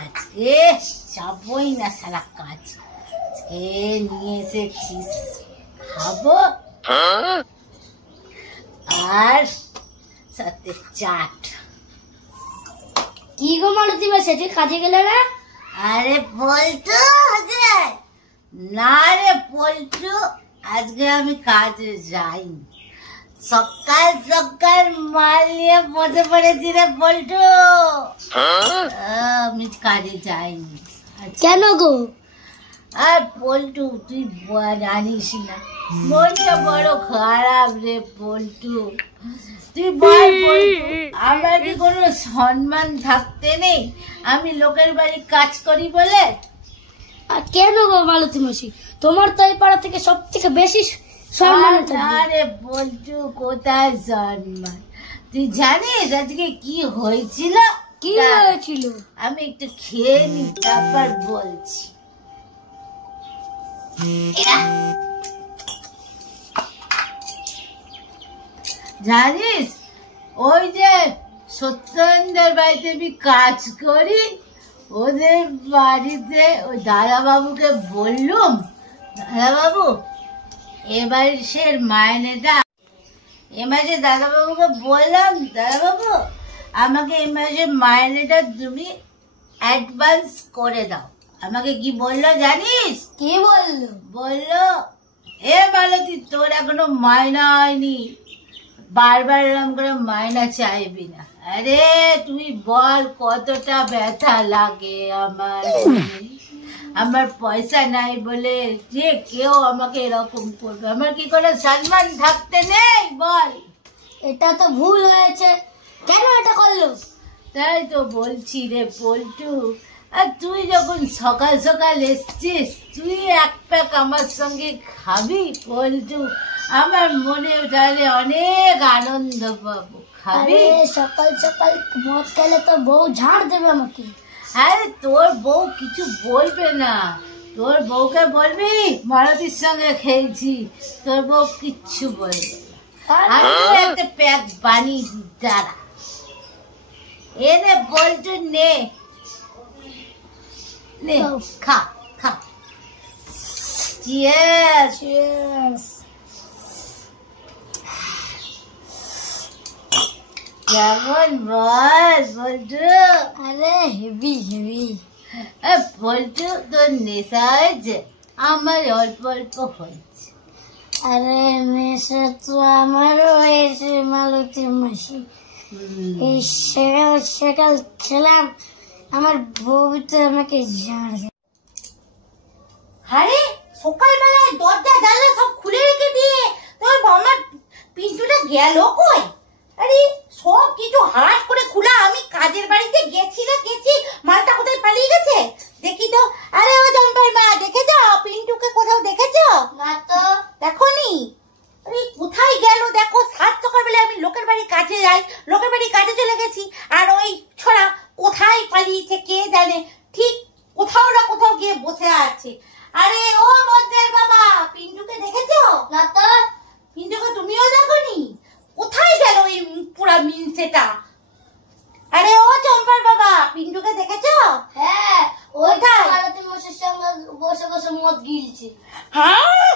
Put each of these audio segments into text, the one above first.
আজকে যাবই না সারা কাজ। আজকে নিয়ে এসেছিস খাবো আর সাথে চাট। কি গো মালতী মাসি, তুই কাজে গেলে না? আরে পল্টু, না রে পল্টু, আজকে আমি কাজে যাইনি। সকাল সকাল মাল নিয়ে বসে পড়েছি রে পল্টু। আমি কাজে যাইনি। কেন গো? আর পল্টু তুই জানিস না, মনটা বড় খারাপ রে পল্টু। তুই বল পল্টু, আমার কি কোনো সম্মান থাকতে নেই আমি লোকের বাড়ি কাজ করি বলে? আর কেন গো মালতী মাসি, তোমার তো এই পাড়া থেকে সব থেকে বেশি সম্মান। আরে পল্টু, কোথায় সম্মান? তুই জানিস আজকে কি হয়েছিল? কি হয়েছিল? আমি একটু খেয়ে নি, তারপর বলছি। জানিস ওই যে সত্যেন্দ্রের বাড়িতে আমি কাজ করি, ওদের বাড়িতে ওই দাদা বাবুকে বললুম, দাদা বাবু এবার সে মাইনেটা, এ মাসে দাদা বাবুকে বললাম, দাদা বাবু আমাকে এই মাসে মাইনেটা তুমি অ্যাডভান্স করে দাও। আমাকে কি বললো জানিস? কি বললো? বললো, এ মালতী তোর এখনো মাইনা হয়নি, বারবার এরকম করে মাইনা চাইবি না। আরে তুই বল কতটা ব্যথা লাগে আমার, আমার পয়সা নাই বলে যে কেউ আমাকে এরকম করবে? আমার কি কোনো সম্মান থাকতে নেই বল? এটা তো ভুল হয়েছে, কেন এটা করলো? তাই তো বলছি রে পল্টু। আর তুই যখন সকাল সকাল এসছিস, তুই এক প্যাক আমার সঙ্গে খাবি পল্টু? আমার মনে তাহলে অনেক আনন্দ পাবো। খাবি? সকাল সকাল মদ খেলে তো বউ ঝাড় দেবে আমাকে। আরে তোর বউ কিছু বলবে না, তোর বউকে বলবি মালতীর সঙ্গে খেয়েছি, তোর বউ কিচ্ছু বলবে না। আমি একটা প্যাক বানিয়ে দিই, দাঁড়া। এনে পল্টু নে, নে খা খা। চিয়ার্স। চিয়ার্স। কেমন বল পল্টু? আরে হেভি হেভি। পল্টু তোর নেশা হয়েছে? আমার অল্প অল্প হয়েছে। আরে নেশা তো আমারও হয়েছে মালতী মাসি। এই সকাল সকাল খেলাম, আমার বউ তো আমাকে ঝাড় দেয়। আরে সকালবেলায় দরজা জানলা সব খুলে রেখে দিয়ে তোর আমার পিন্টুটা গেল কই? আরে সব কিছু হাট করে খোলা, আমি কাজের বাড়িতে গেছি, মালটা কোথায় পালিয়ে গেছে দেখি তো। আরে ও জম্পার মা, দেখেছ পিন্টুকে কোথাও দেখেছ? না তো। দেখোনি? আরে কোথায় গেল দেখো। সাত সকালবেলায় আমি লোকের বাড়ি কাজে যাই, লোকের বাড়ি কাজে চলে গেছি, আর ওই ছড়া কোথায় পালিয়েছে কে জানে, ঠিক কোথাও না কোথাও গিয়ে বসে আছে। আরে ও মধ্যের বাবা, পিন্টুকে দেখেছ? না তো। পিন্টুকে তুমিও দেখোনি? কোথায় গেল ওই পুরা মিনসেটা? আরে ও চম্পার বাবা, পিন্টুকে দেখেছ? হ্যাঁ, ওই কোথায়? মালতী মাসির সঙ্গে বসে বসে মদ গিলছে। হ্যাঁ,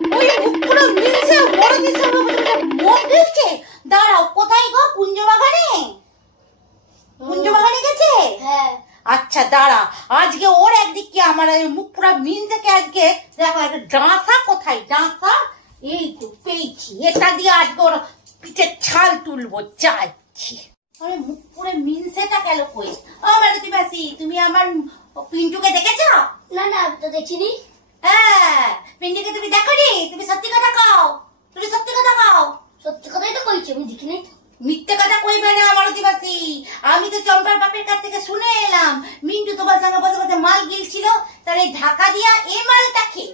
ওই পুরো মিনসে বড়দের সঙ্গে বসে মদ গিলছে? দাঁড়াও, কোথায় গো? কুঞ্জবাগানে? কুঞ্জবাগানে গেছে? হ্যাঁ। আচ্ছা দাঁড়া, আজকে ওর একদিক কি আমার মুখ পুরা মিন থেকে আজকে দেখো একটা ডাঁসা কোথায়, ডাঁসা এই তো পেয়েছি, এটা দিয়ে আজকে ওর পিঠের ছাল তুলবো চাচ্ছি। আরে মুখ পুরো মিনসেটা গেল কই? ও মালতী মাসি, তুমি আমার পিন্টুকে দেখেছ? না না, তো দেখিনি। হ্যাঁ, পিন্টুকে তুমি দেখোনি? তুমি সত্যি কথা কও, তুমি সত্যি কথা কও। সত্যি কথাই তো কইছি, আমি দেখিনি। মিথ্যে কথা কইবে না মালতী মাসি। আমি তো চম্পার বাপের কাছ থেকে শুনে এলাম মিন্টু তোমার সঙ্গে বসে বসে মাল গিলছিল, তার এই ঢাকা দিয়া এই মালটা খেয়ে